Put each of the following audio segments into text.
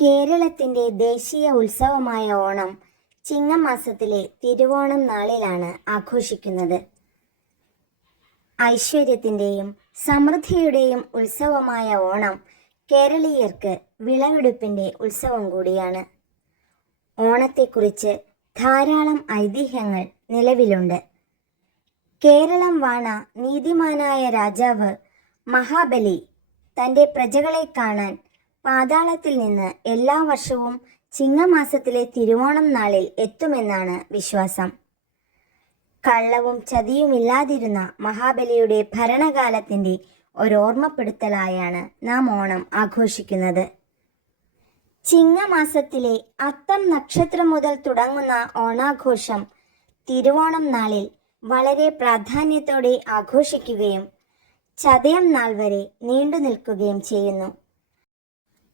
കേരളത്തിന്റെ ദേശീയ ഉത്സവമായ ഓണം ചിങ്ങമാസത്തിലെ തിരുവോണം നാളിലാണ് ആഘോഷിക്കുന്നത്. ഐശ്വര്യത്തിന്റെയും സമൃദ്ധിയുടെയും ഉത്സവമായ ഓണം കേരളീയർക്ക് വിളവെടുപ്പിന്റെ ഉത്സവം കൂടിയാണ്. ഓണത്തെക്കുറിച്ച് ധാരാളം ഐതിഹ്യങ്ങൾ നിലവിലുണ്ട്. കേരളം വാണ നീതിമാനായ രാജാവ് മഹാബലി തന്റെ പ്രജകളെ കാണാൻ പാതാളത്തിൽ നിന്ന് എല്ലാ വർഷവും ചിങ്ങമാസത്തിലെ തിരുവോണം നാളിൽ എത്തുമെന്നാണ് വിശ്വാസം. കള്ളവും ചതിയുമില്ലാതിരുന്ന മഹാബലിയുടെ ഭരണകാലത്തിന്റെ ഒരോർമ്മപ്പെടുത്തലായാണ് നാം ഓണം ആഘോഷിക്കുന്നത്. ചിങ്ങമാസത്തിലെ അത്തം നക്ഷത്രം മുതൽ തുടങ്ങുന്ന ഓണാഘോഷം തിരുവോണം നാളിൽ വളരെ പ്രാധാന്യത്തോടെ ആഘോഷിക്കുകയും ചതയം നാൾ വരെ നീണ്ടു നിൽക്കുകയും ചെയ്യുന്നു.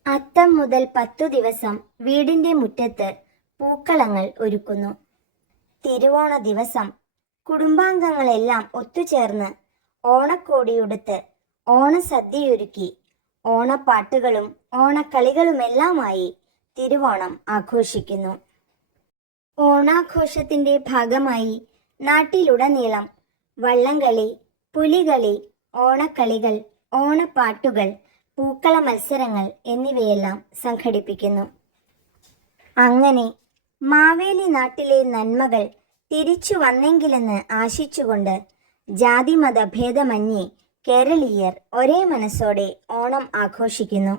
അത്തം മുതൽ പത്തു ദിവസം വീടിന്റെ മുറ്റത്ത് പൂക്കളങ്ങൾ ഒരുക്കുന്നു. തിരുവോണ ദിവസം കുടുംബാംഗങ്ങളെല്ലാം ഒത്തുചേർന്ന് ഓണക്കോടിയുടുത്ത് ഓണസദ്യയൊരുക്കി ഓണപ്പാട്ടുകളും ഓണക്കളികളുമെല്ലാമായി തിരുവോണം ആഘോഷിക്കുന്നു. ഓണാഘോഷത്തിന്റെ ഭാഗമായി നാട്ടിലുടനീളം വള്ളംകളി പുലികളി ഓണക്കളികൾ ഓണപ്പാട്ടുകൾ പൂക്കള മത്സരങ്ങൾ എന്നിവയെല്ലാം സംഘടിപ്പിക്കുന്നു. അങ്ങനെ മാവേലി നാട്ടിലെ നന്മകൾ തിരിച്ചു വന്നെങ്കിലെന്ന് ആശിച്ചുകൊണ്ട് ജാതിമത ഭേദമന്യേ കേരളീയർ ഒരേ മനസ്സോടെ ഓണം ആഘോഷിക്കുന്നു.